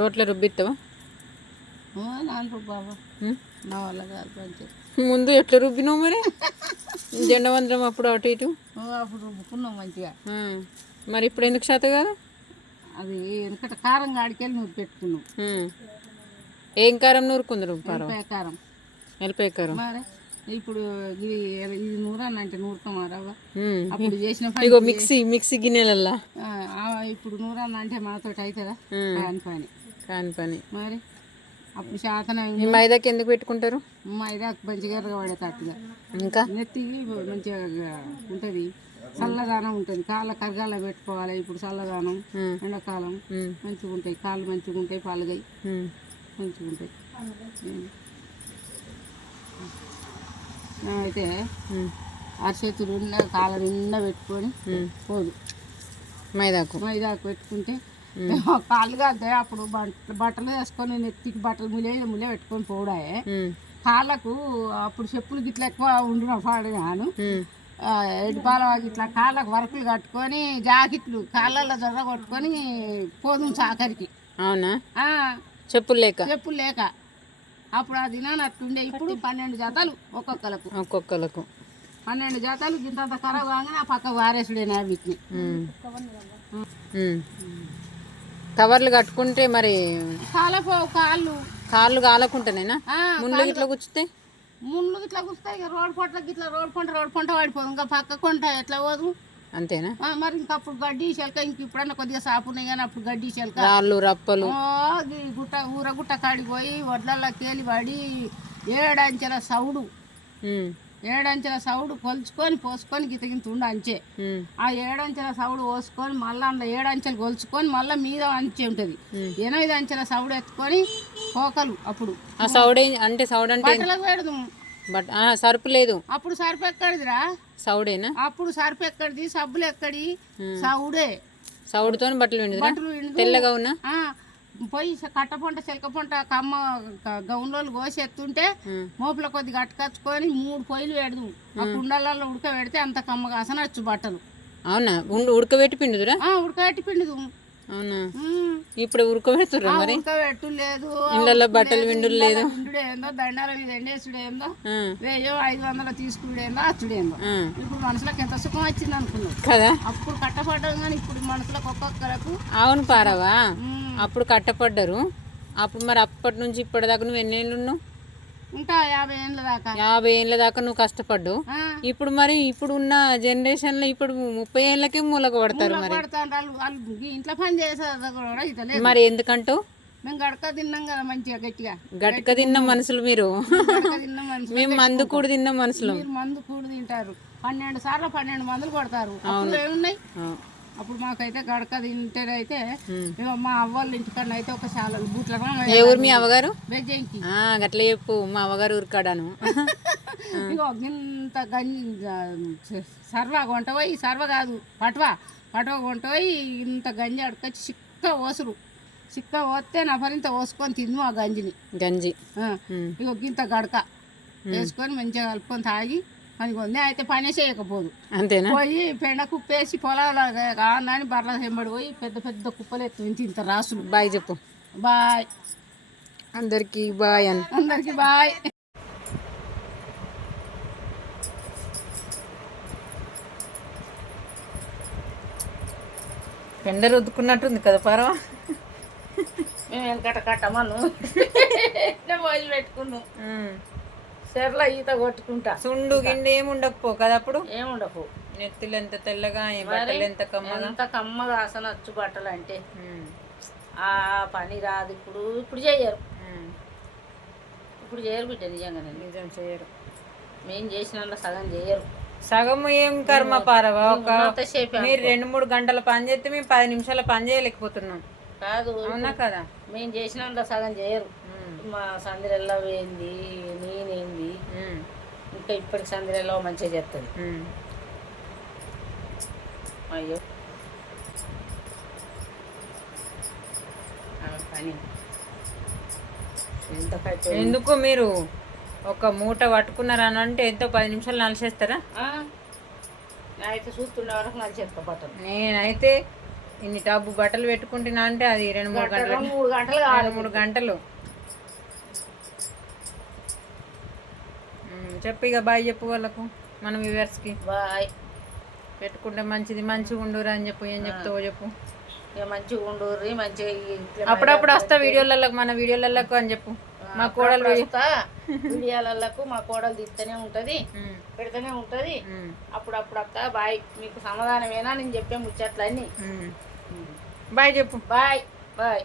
రోట్లో రుబ్బిస్తావా? నాన్న బాబా నా వల్ల కాదు మంచి ముందు ఎట్లా రుబ్బినావు మరి? జెండవందరం అప్పుడు అటు ఇటు అప్పుడు రుబ్బుకున్నాం మంచిగా. మరి ఇప్పుడు ఎందుకు శాత కాదు? అది ఎందుకంటే కారం కాడికెళ్ళి నూరు పెట్టుకున్నాం. ఏం కారం నూరుకుందరు? కారం ఎల్లిపాయ కారం. మరి ఇప్పుడు ఇది ఇది నూరాన్ని అంటే నూరుతామారా అప్పుడు చేసిన ఇగో మిక్సీ గిన్నెలల్లా ఇప్పుడు నూరాన్ని అంటే మనతోటి అవుతుందా? కాని పని మరి అప్పుడు శాతం ఈ మైదాకి ఎందుకు పెట్టుకుంటారు? మైదాకు మంచిగా పడేటట్టుగా ఇంకా నెత్తికి మంచిగా ఉంటుంది, చల్లదానం ఉంటుంది. కాళ్ళ కరగాల పెట్టుకోవాలి. ఇప్పుడు చల్లదానం ఎండాకాలం మంచిగా ఉంటాయి, కాళ్ళు మంచిగా ఉంటాయి, పాలుగాయి మంచిగా ఉంటాయి. అయితే అరచేతులు నిండా కాళ్ళ నిండా పెట్టుకొని పోదు మైదాకు పెట్టుకుంటే కాళ్ళు కాదు. అప్పుడు బట్టలు వేసుకొని నెత్తికి బట్టలు ములే పెట్టుకొని పోడాయే కాళ్ళకు. అప్పుడు చెప్పులు గిట్లా ఎక్కువ ఉండిన పాడుగాను ఎడిపాల ఇట్లా కాళ్ళకు వర్కులు కట్టుకొని జాకెట్లు కాళ్ళల్లో జొర్ర కొట్టుకొని పోదు చాకరికి. అవునా? చెప్పులు లేక అప్పుడు ఆ దినాన్ని అట్లుండే. ఇప్పుడు 12 జతలు ఒక్కొక్కలకు 12 జతలు ఇంతంత ఖరాబ్ కాగానే ఆ పక్క వారేసుడేనా వీటిని కవర్లు కట్టుకుంటే మరి కాళ్ళు కాలకుంటానేనా? ముళ్ళు ఇట్లా కూర్చుతాయి. ఇక రోడ్ పంట పడిపోదు. ఇంకా పక్క కొంట ఎట్లా పోదు? అంతేనా? మరి ఇంకప్పుడు గడ్డి శెలక ఇంక ఇప్పుడన్నా కొద్దిగా సాపు ఉన్నాయి కానీ అప్పుడు గడ్డి శెలక రాళ్ళు రప్పలు ఊరగుట్ట కాడికి పోయి వడ్లల్లో కేలి పడి 7 అంచెల సౌడు కొలుచుకొని పోసుకొని గిత ఉండ అంచే. ఆ 7 అంచెల సౌడు పోసుకొని మళ్ళీ అందులో 7 అంచెలు కొలుచుకొని మళ్ళీ మీద అంచె ఉంటుంది. 8 అంచెల సౌడు ఎత్తుకొని పోకలు. అప్పుడు ఆ సౌడే అంటే బట్టలకు పెడదాం. సరుపు లేదు అప్పుడు సరుపు ఎక్కడిదిరా? సౌడేనా? అప్పుడు సరుపు ఎక్కడిది? సబ్బులు ఎక్కడి? సౌడుతో బట్టలు తెల్లగా ఉన్నా పోయి కట్టపొంట చెలకపొంట కమ్మ గౌన్లోళ్ళు కోసి ఎత్తుంటే మోపుల కొద్దిగా అట్టుకచ్చుకొని 3 పొయ్యిలు పెడదు. ఆ కుండలలో ఉడకబెడితే అంత కమ్మగా అసనచ్చు బట్టలు. అవునా? ఉడకబెట్టి పిండుదురా? ఉడకబెట్టి పిండుదు. అవునా? ఇప్పుడు ఉడకబెడుతుర్రా? మరి ఉడకబెట్టు లేదు, ఇళ్ళల్లో బట్టలు విండులు లేదు. విండుడేందో దండాల మీద ఎండేసుడేందో 1500 తీసుకుడేందో అచ్చుడేందో. ఇప్పుడు మనుషులకు ఎంత సుఖం వచ్చింది అనుకున్నావు కదా? అప్పుడు కట్టపడ్డం కానీ ఇప్పుడు మనుషులకు ఒక్కొక్కరకు. అవును పారవా, అప్పుడు కట్టపడ్డారు. అప్పుడు మరి అప్పటి నుంచి ఇప్పటిదాకా నువ్వు ఎన్ని ఏళ్ళు ఉన్నావు? ఇంకా 50 ఏళ్ళ దాకా. 50 ఏళ్ళ దాకా నువ్వు కష్టపడ్డావు. ఇప్పుడు మరి ఇప్పుడు ఉన్న జనరేషన్ లో ఇప్పుడు 30 ఏళ్ళకే మూలకు పడతారు. మరి ఇంట్లో పని చేసేది మరి ఎందుకంటూ? మేము గడక తిన్నాం కదా మంచిగా గట్టిగా. గట్క తిన్న మనుషులు మీరు. మేము మందు కూడు తిన్న మనుషులు. మందు కూడు తింటారు. 12 సార్లు 12 మందులు కొడతారు. అప్పుడు ఏమున్నాయి? అప్పుడు మాకైతే గడక తింటేనైతే మా అవ్వాళ్ళ ఇంటికన్నా అయితే ఒక శాలలు బూట్ల. ఏ ఊరు మీ అవ్వగారు? బెజ్జంకి. గట్లా చెప్పు, మా అవ్వగారు ఊరికాడాను. ఇగో ఇంత సర్వ కొంట పోయి, సర్వ కాదు పటవ కొంట పోయి ఇంత గంజి అడుకొచ్చి చిక్క పోస్తే నా పరింత పోసుకొని తిను ఆ గంజి. ఇగో ఇంత గడక వేసుకొని మంచిగా కలుపుకొని తాగి అనుకుంది. అయితే పనే చేయకపోదు. అంతేనా? పోయి పెండ కుప్పేసి పొలాలు కాదని బర్ల వెంబడి పోయి పెద్ద పెద్ద కుప్పలు ఎత్తు ఇంత రాసులు. బాయ్ చెప్పు. బాయ్ అందరికి బాయ్. అందరికి బాయ్. పెండ రుద్దుకున్నట్టుంది కదా పర్వా. మేము వెనకట కట్టమను పోయి పెట్టుకున్నాం. చెర్ల ఈత కొట్టుకుంటా. సుండు గిండి ఏమి ఉండకపో కదా? అప్పుడు ఏముండకు. నెత్తులు ఎంత తెల్లగా, బట్టలు ఎంత కమ్మగా అసలు అచ్చు బట్టలు అంటే ఆ పని రాదు. ఇప్పుడు చేయరు. ఇప్పుడు చేయరు బిడ్డ. నిజం చేయరు. మేము చేసిన సగం చేయరు. సగం ఏం కర్మ పారవా? మీరు 2-3 గంటల పని చేస్తే మేము 10 నిమిషాల పని చేయలేకపోతున్నాం. కాదు, అవునా కదా? మేము చేసిన సగం చేయరు. మా సందిరెల్లో ఏంది, నేనేంది, ఇంకా ఇప్పటికి సందిరెల్లో మంచిగా చేస్తుంది. అయ్యో పని ఎందుకు మీరు ఒక మూట పట్టుకున్నారని అంటే ఎంతో 10 నిమిషాలు నలిచేస్తారా? అయితే చూస్తుండే వరకు నలిచేస్తా బట్టలు. నేనైతే ఇన్ని టబ్బు బట్టలు పెట్టుకుంటున్నా అంటే అది 2-3 గంటలు 3 గంటలు కావాలి 3 గంటలు. చెప్పు ఇక బాయ్ చెప్పు వాళ్ళకు మన వ్యూవర్స్కి. బాయ్. పెట్టుకుంటే మంచిగా ఉండురా అని చెప్పు. ఏం చెప్తావో చెప్పు. ఇక మంచిగా ఉండుర్రి, మంచిగా అప్పుడప్పుడు వస్తా వీడియోలకు, మన వీడియోలకు అని చెప్పు. మా కోడలు వీడియోలకు మా కోడలు తీస్తూనే ఉంటుంది, పెడుతూనే ఉంటుంది. అప్పుడప్పుడు అత్త బాయ్. మీకు సమాధానమేనా నేను చెప్పే ముచ్చట్లన్నీ? బాయ్ చెప్పు. Bye bye.